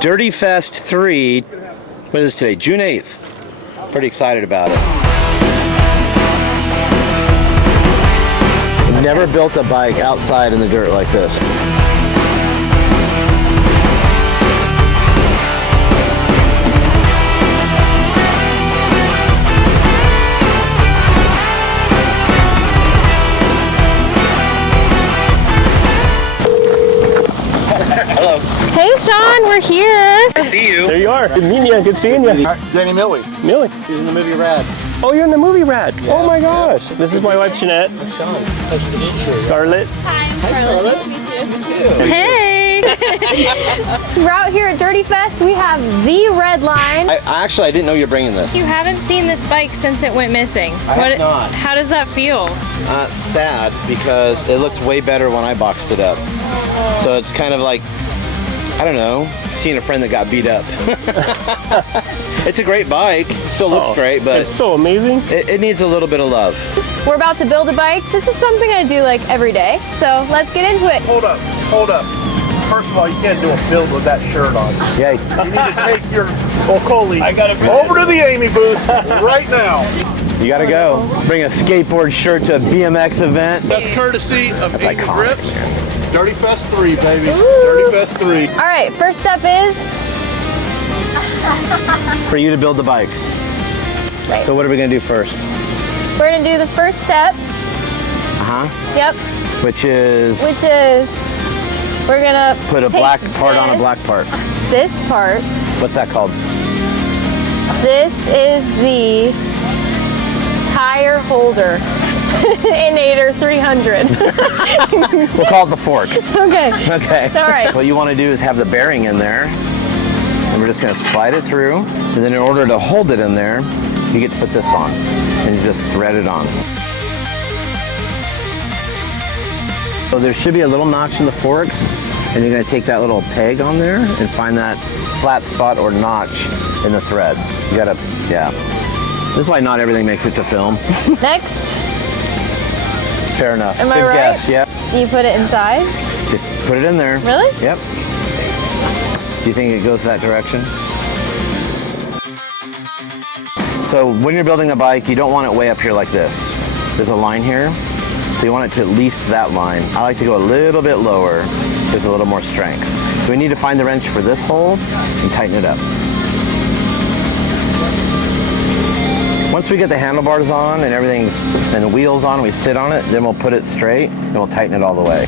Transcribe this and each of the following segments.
Dirty Fest 3. What is today? June 8th. Pretty excited about it. Never built a bike outside in the dirt like this. Hello. Hey Sean, we're here. I see you. There you are. Good meeting you. Good seeing you. Danny Millie. Millie. He's in the movie Rad. Oh, you're in the movie Rad. Yeah. Oh my gosh. This is my wife Jeanette. Sean. Nice to meet you. Scarlett. Hi, I'm Scarlett. Nice to meet you. Hey. We're out here at Dirty Fest. We have the red line. I didn't know you're bringing this. You haven't seen this bike since it went missing. I have not. How does that feel? Sad, because it looked way better when I boxed it up. So it's kind of like, I don't know, seeing a friend that got beat up. It's a great bike. It still looks great, but it's so amazing. It needs a little bit of love. We're about to build a bike. This is something I do like every day. So let's get into it. Hold up. First of all, you can't do a build with that shirt on. Yay. You need to take your Okoli over to the Amy booth right now. You gotta go. Bring a skateboard shirt to a BMX event. That's courtesy of Amy iconic, Grips. man. Dirty Fest 3, baby. Dirty Fest 3. All right, first step is For you to build the bike. Right. So what are we gonna do first? we're gonna do the first step. Yep. Which is We're gonna put a take black part on a this- black part. This part. What's that called? This is the tire holder. Inator 300. We'll call it the forks. Okay. Okay. All right. What you want to do is have the bearing in there, and we're just going to slide it through, and then in order to hold it in there, you get to put this on, and you just thread it on. So there should be a little notch in the forks, and you're going to take that little peg on there and find that flat spot or notch in the threads. You got to, yeah. This is why not everything makes it to film. Next, Fair enough. Am I Good right? guess, yeah. you put it inside. Just put it in there. Really? Yep. Do you think it goes that direction? So when you're building a bike, you don't want it way up here like this. There's a line here, so you want it to at least that line. I like to go a little bit lower. There's a little more strength. So we need to find the wrench for this hole and tighten it up. Once we get the handlebars on and and the wheels on, we sit on it, then we'll put it straight and we'll tighten it all the way.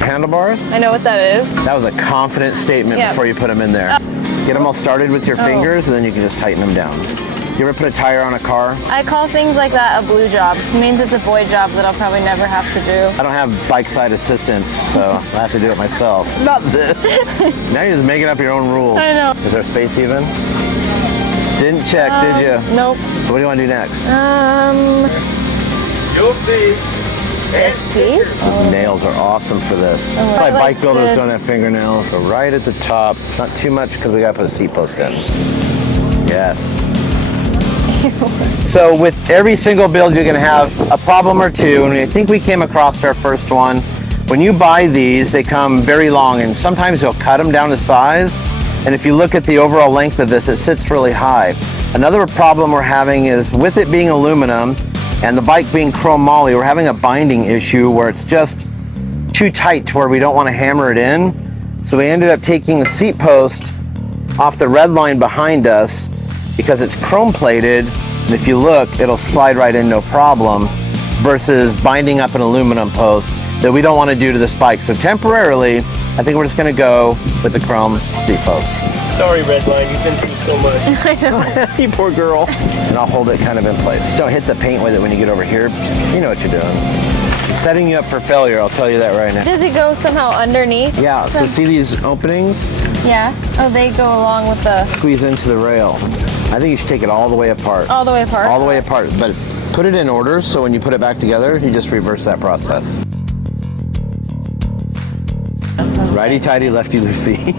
Handlebars? I know what that is. That was a confident statement before you put them in there. Get them all started with your fingers and then you can just tighten them down. You ever put a tire on a car? I call things like that a blue job. It means it's a boy job that I'll probably never have to do. I don't have bike side assistance, so I have to do it myself. Not this. Now you're just making up your own rules. I know. Is there space even? Didn't check, did you? Nope. What do you want to do next? You'll see. This piece. These nails are awesome for this. Oh, Probably I like bike builders the- don't have fingernails. So right at the top, not too much because we got to put a seat post in. Yes. So with every single build, you're going to have a problem or two, and I think we came across our first one. When you buy these, they come very long, and sometimes you'll cut them down to size, and if you look at the overall length of this, it sits really high. Another problem we're having is with it being aluminum and the bike being chrome moly, we're having a binding issue where it's just too tight to where we don't want to hammer it in. So we ended up taking the seat post off the red line behind us because it's chrome plated, and if you look, it'll slide right in no problem, versus binding up an aluminum post that we don't want to do to this bike. So temporarily, I think we're just going to go with the chrome seat post. Sorry, Redline, you've been through so much. I know. You poor girl. And I'll hold it kind of in place. Don't hit the paint with it when you get over here. You know what you're doing. I'm setting you up for failure, I'll tell you that right now. Does it go somehow underneath? Yeah, so see these openings? Yeah. Oh, they go along with the... Squeeze into the rail. I think you should take it all the way apart. All the way apart? All the way apart, but put it in order so when you put it back together, you just reverse that process. Righty-tighty, lefty-loosey.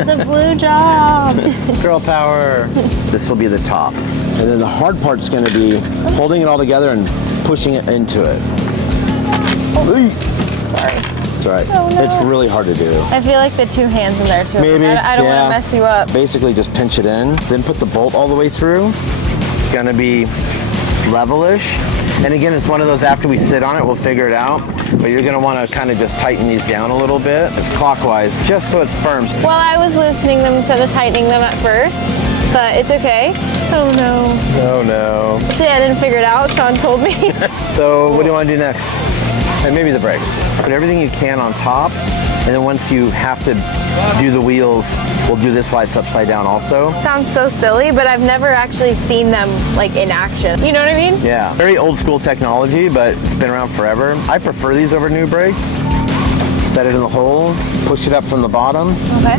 It's a blue job. Girl power. This will be the top. And then the hard part's gonna be holding it all together and pushing it into it. Sorry. It's all right. Oh, no. It's really hard to do. I feel like the 2 hands in there too. Maybe. I don't want to mess you up. Basically just pinch it in, then put the bolt all the way through. It's gonna be levelish. And again, it's one of those, after we sit on it, we'll figure it out. But you're gonna wanna kind of just tighten these down a little bit. It's clockwise, just so it's firm. Well, I was loosening them instead of tightening them at first, but it's okay. Oh no. Oh no. Actually, I didn't figure it out. Sean told me. So what do you wanna do next? And maybe the brakes. Put everything you can on top, and then once you have to do the wheels, we'll do this while it's upside down also. Sounds so silly, but I've never actually seen them like in action. You know what I mean? Yeah, very old school technology, but it's been around forever. I prefer these over new brakes. Set it in the hole, push it up from the bottom, Okay.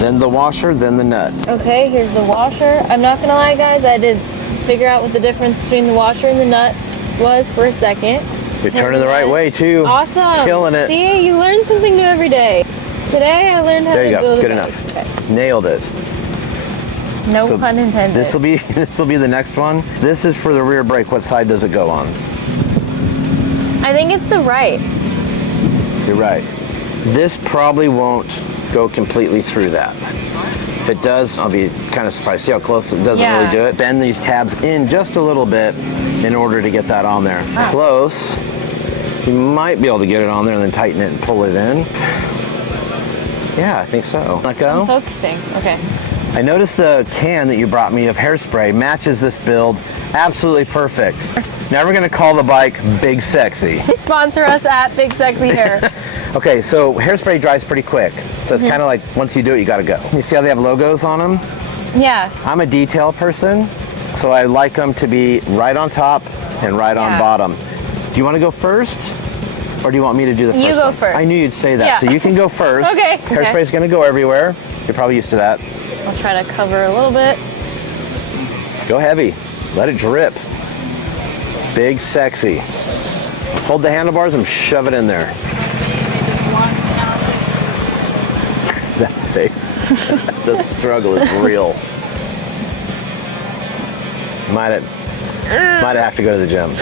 then the washer, then the nut. Okay, here's the washer. I'm not gonna lie, guys, I did figure out what the difference between the washer and the nut was for a second. You're turning the right way too. Awesome. Killing it. See, you learn something new every day. Today I learned how There to you go, build a good bike. enough. Okay. Nailed it. No So pun intended. This will be the next one. This is for the rear brake. What side does it go on? I think it's the right. You're right. This probably won't go completely through that. If it does, I'll be kind of surprised. See how close it doesn't Yeah. really do it? Bend these tabs in just a little bit in order to get that on there. Ah. Close. You might be able to get it on there and then tighten it and pull it in. Yeah, I think so. Let go. I'm focusing. Okay. I noticed the can that you brought me of hairspray matches this build absolutely perfect. Now we're gonna call the bike Big Sexy. Sponsor us at Big Sexy Hair. Okay, so hairspray dries pretty quick. So it's kind of like once you do it, you gotta go. You see how they have logos on them? Yeah. I'm a detail person, so I like them to be right on top and right on Yeah. bottom. Do you wanna go first? Or do you want me to do the first You go one? first. I knew you'd say that, Yeah. so you can go first. Okay. Hairspray's gonna go everywhere. You're probably used to that. I'll try to cover a little bit. Go heavy. Let it drip. Big Sexy. Hold the handlebars and shove it in there. That face. The struggle is real. Might have to go to the gym.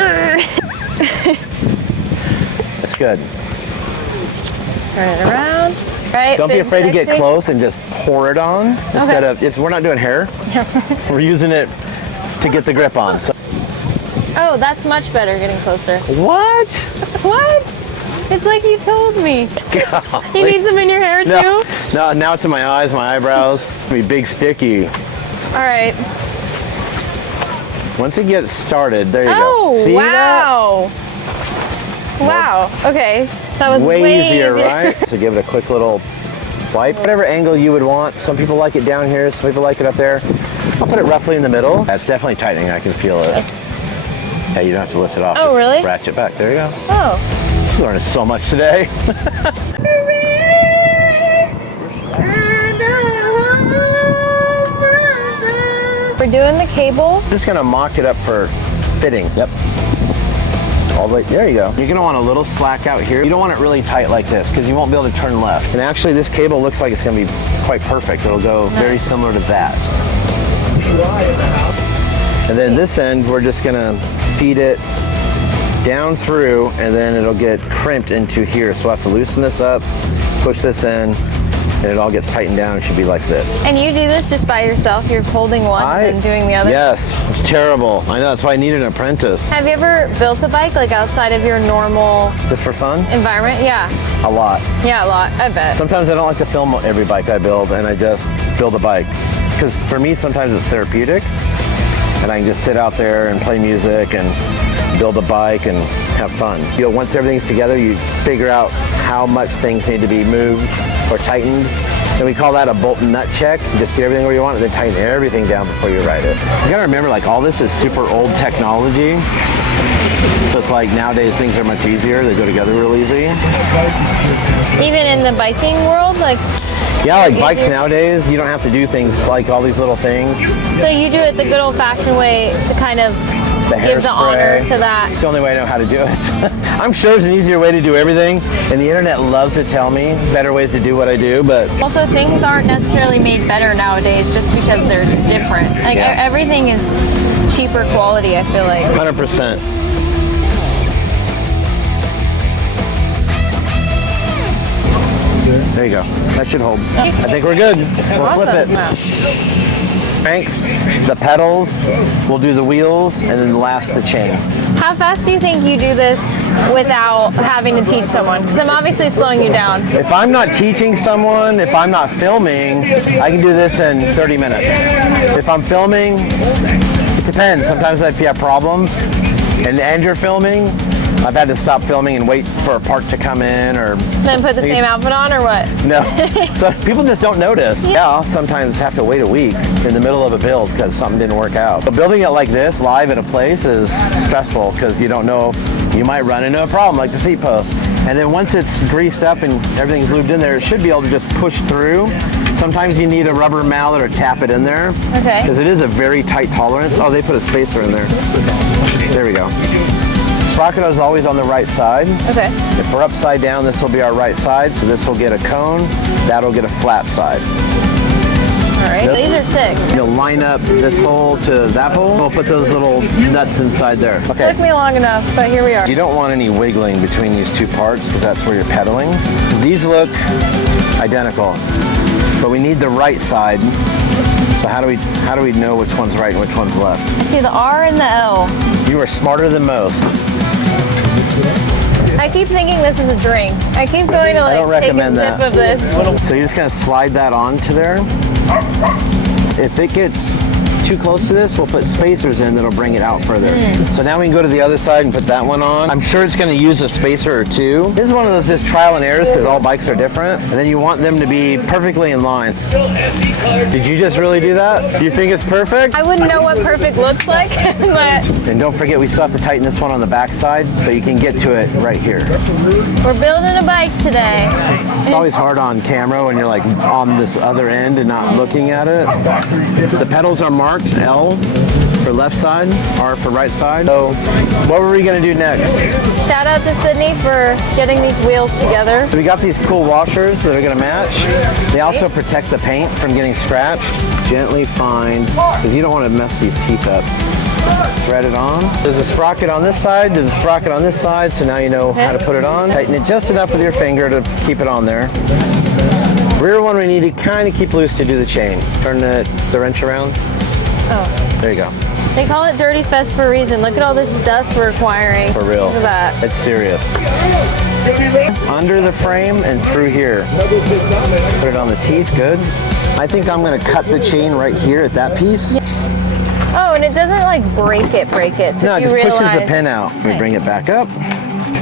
That's good. Just turn it around. Right. Don't be Big afraid to get Sexy. close and just pour it on instead of. We're not doing hair. We're using it to get the grip on. So. Oh, that's much better getting closer. What? What? It's like you told me. Golly. You need some in your hair No, too? no, now it's in my eyes, my eyebrows. Be big sticky. All right. Once it gets started, there you Oh, go. See wow. Wow. Okay. That was that? way Easier, right? So give it a quick little wipe. Whatever angle you would want. Some people like it down here, some people like it up there. I'll put it roughly in the middle. That's definitely tightening, I can feel it. Yeah, you don't have to lift it off. Oh, Just really? ratchet back, there you go. Oh. Learning so much today. We're doing the cable. I'm just gonna mock it up for fitting. Yep. All the way, there you go. You're gonna want a little slack out here. You don't want it really tight like this because you won't be able to turn left. And actually this cable looks like it's gonna be quite perfect. It'll go very similar to that. And then this end, we're just gonna feed it down through and then it'll get crimped into here. So we'll have to loosen this up, push this in, and it all gets tightened down. It should be like this. And you do this just by yourself? You're holding one and doing the other? Yes, it's terrible. I know, that's why I need an apprentice. Have you ever built a bike like outside of your normal Just for fun? environment? Yeah. A lot. Yeah, a lot. I bet. Sometimes I don't like to film every bike I build and I just build a bike. Because for me, sometimes it's therapeutic and I can just sit out there and play music and build a bike and have fun. You know, once everything's together, you figure out how much things need to be moved or tightened. And we call that a bolt and nut check. You just get everything where you want and then tighten everything down before you ride it. You gotta remember, like, all this is super old technology. So it's like nowadays things are much easier. They go together real easy. Even in the biking world, like, Yeah, like bikes easier. Nowadays, you don't have to do things like all these little things. so you do it the good old-fashioned way to kind of The give the honor hairspray. to that. It's the only way I know how to do it. I'm sure there's an easier way to do everything, and the internet loves to tell me better ways to do what I do, but Also, things aren't necessarily made better nowadays just because they're different. Like Yeah. everything is cheaper quality, I feel like. 100%. you go. That should hold. I think we're good. We'll flip it. Cranks, the pedals, we'll do the wheels, and then last the chain. How fast do you think you do this without having to teach someone? Because I'm obviously slowing you down. If I'm not teaching someone, if I'm not filming, I can do this in 30 minutes. If I'm filming, it depends. Sometimes if you have problems and you're filming, I've had to stop filming and wait for a part to come in or... Then put the same outfit on or what? No. So people just don't notice. Yeah, I'll sometimes have to wait a week in the middle of a build because something didn't work out. But building it like this, live at a place, is stressful because you don't know, you might run into a problem like the seat post. And then once it's greased up and everything's lubed in there, it should be able to just push through. Sometimes you need a rubber mallet or tap it in there. Okay. Because it is a very tight tolerance. Oh, they put a spacer in there. There we go. Sprocket is always on the right side. Okay. If we're upside down, this will be our right side, so this will get a cone, that'll get a flat side. All right, these are sick. You'll line up this hole to that hole. We'll put those little nuts inside there. Okay. Took me long enough, but here we are. You don't want any wiggling between these two parts because that's where you're pedaling. These look identical, but we need the right side. So how do we know which one's right and which one's left? I see the R and the L. You are smarter than most. I keep thinking this is a drink. I keep going to like take a sip of this. So you're just gonna slide that onto there. If it gets too close to this, we'll put spacers in that'll bring it out further. So now we can go to the other side and put that one on. I'm sure it's gonna use a spacer or two. This is one of those just trial and errors because all bikes are different. And then you want them to be perfectly in line. Did you just really do that? Do you think it's perfect? I wouldn't know what perfect looks like, but... And don't forget, we still have to tighten this one on the back side, but you can get to it right here. We're building a bike today. It's always hard on camera when you're like on this other end and not looking at it. The pedals are marked L for left side, R for right side. So what were we gonna do next? Shout out to Sydney for getting these wheels together. We got these cool washers that are gonna match. They also protect the paint from getting scratched. Gently find, because you don't want to mess these teeth up. Thread it on. There's a sprocket on this side, there's a sprocket on this side, so now you know how to put it on. Tighten it just enough with your finger to keep it on there. Rear one we need to kind of keep loose to do the chain. Turn the wrench around. Oh. There you go. They call it Dirty Fest for a reason. Look at all this dust we're acquiring. For real. Look at that. It's serious. Under the frame and through here. Put it on the teeth, good. I think I'm gonna cut the chain right here at that piece. Oh, and it doesn't like break it. So No, it if you just realize... pushes the pin out. We bring it back up.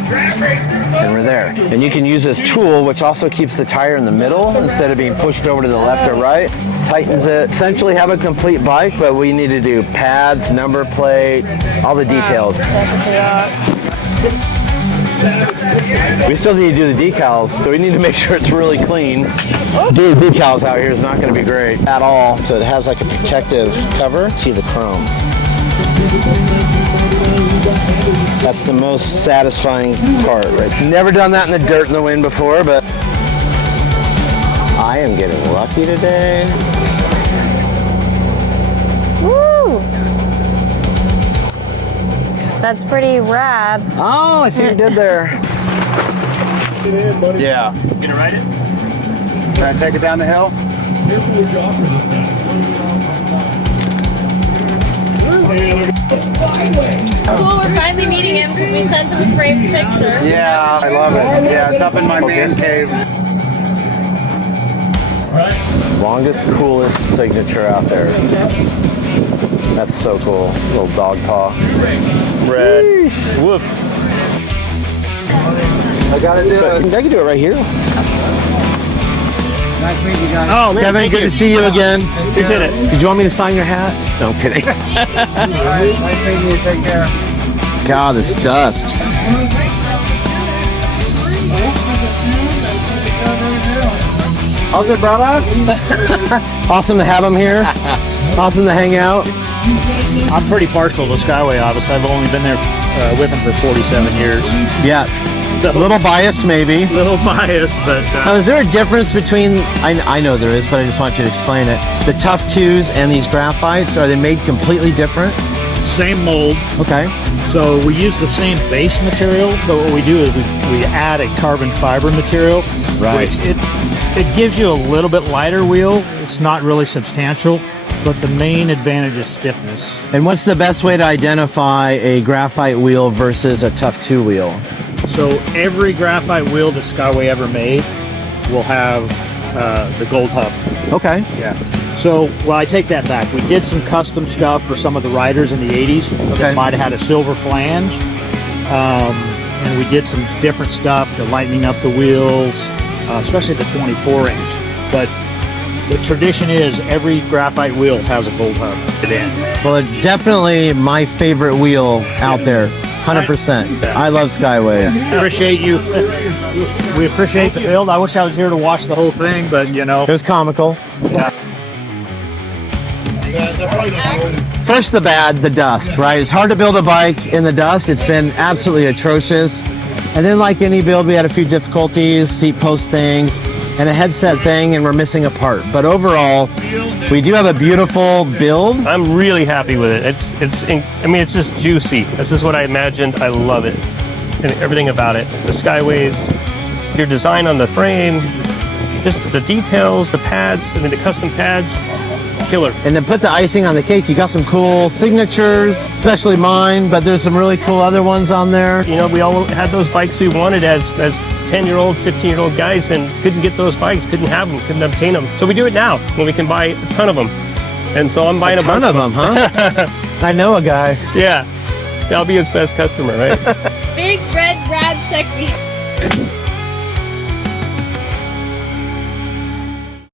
And we're there. And you can use this tool, which also keeps the tire in the middle instead of being pushed over to the left or right. Tightens it. Essentially have a complete bike, but we need to do pads, number plate, all the details. We still need to do the decals, so we need to make sure it's really clean. Doing decals out here is not going to be great at all. So it has like a protective cover. See the chrome. That's the most satisfying part, right? Never done that in the dirt in the wind before, but I am getting lucky today. Woo! That's pretty rad. Oh, I see what you did there. Get in, buddy. Yeah. Can I ride it? Can I take it down the hill? Cool, we're finally meeting him because we sent him a framed picture. Yeah, I love it. Yeah, it's up in my man cave. Longest, coolest signature out there. That's so cool. Little dog paw. Red. Woof. I gotta do it. I can do it right here. Nice meeting you guys. Oh, man, Kevin, good to see you again. Appreciate it. Did you want me to sign your hat? No, I'm kidding. Nice meeting you. Take care. God, this dust. How's it, brother? Awesome to have him here. Awesome to hang out. I'm pretty partial to Skyway, obviously. I've only been there with him for 47 years. Yeah. A little biased, maybe. A little biased, but... Now, is there a difference between, I know there is, but I just want you to explain it, the Tough 2s and these graphites? Are they made completely different? same mold. Okay. So we use the same base material, but what we do is we add a carbon fiber material. Right. Which it gives you a little bit lighter wheel. It's not really substantial, but the main advantage is stiffness. And what's the best way to identify a graphite wheel versus a Tough 2 wheel? So every graphite wheel that Skyway ever made will have the gold hub. Okay. Yeah. So, well, I take that back. We did some custom stuff for some of the riders in the 80s that might have had a silver flange. And we did some different stuff to lightening up the wheels, especially the 24 inch. But the tradition is every graphite wheel has a gold hub. Well, it's definitely my favorite wheel out there. 100%. I love Skyways. Appreciate you. We appreciate the build. I wish I was here to watch the whole thing, but you know. It was comical. First, the bad, the dust, right? It's hard to build a bike in the dust. It's been absolutely atrocious. And then, like any build, we had a few difficulties, seat post things, and a headset thing, and we're missing a part. But overall, we do have a beautiful build. I'm really happy with it. It's just juicy. This is what I imagined. I love it. And everything about it. The Skyways, your design on the frame, just the details, the pads, the custom pads, killer. And to put the icing on the cake, you got some cool signatures, especially mine, but there's some really cool other ones on there. You know, we all had those bikes we wanted as 10-year-old, 15-year-old guys and couldn't get those bikes, couldn't have them, couldn't obtain them. So we do it now when we can buy a ton of them. And so I'm buying a ton of them, huh? I know a guy. Yeah. I'll be his best customer, right? Big, red, rad, sexy.